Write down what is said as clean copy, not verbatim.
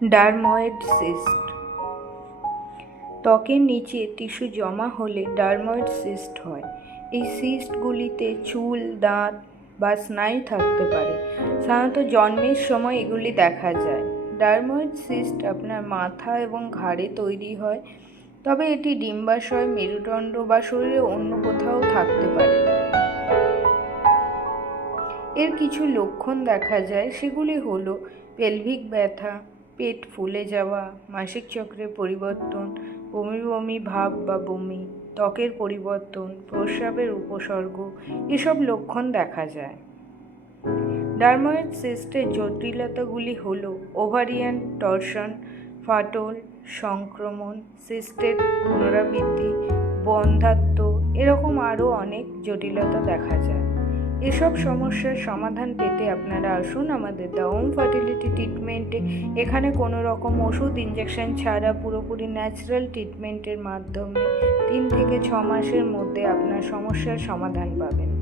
Dermoid cyst. ত্বকের নিচে tissue জমা হলে ডারময়েড সিস্ট হয়। এই সিস্টগুলিতে চুল, দাঁত বা স্নায়ু থাকতে পারে। সাধারণত জন্মের সময় এগুলি দেখা যায়। ডারময়েড সিস্ট আপনার মাথা এবং ঘাড়ে তৈরি হয়, তবে এটি ডিম্বাশয়, মেরুদণ্ড বা শরীরে অন্য কোথাও থাকতে পারে। এর কিছু লক্ষণ দেখা যায়, সেগুলি হলো পেলভিক ব্যথা, পেট ফুলে যাওয়া, মাসিক চক্রের পরিবর্তন, বমি বমি ভাব বা বমি, ত্বকের পরিবর্তন, প্রস্রাবের উপসর্গ, এসব লক্ষণ দেখা যায়। ডারময়েড সিস্টের জটিলতাগুলি হল ওভারিয়ান টরশন, ফাটল, সংক্রমণ, সিস্টের পুনরাবৃত্তি, বন্ধ্যাত্ব, এরকম আরও অনেক জটিলতা দেখা যায়। এসব সমস্যার সমাধান পেতে আপনারা আসুন আমাদের দ্য হোম ফার্টিলিটি ট্রিটমেন্টে। এখানে কোনো রকম ওষুধ, ইঞ্জেকশন ছাড়া পুরোপুরি ন্যাচারাল ট্রিটমেন্টের মাধ্যমে 3 থেকে 6 মাসের মধ্যে আপনার সমস্যার সমাধান পাবেন।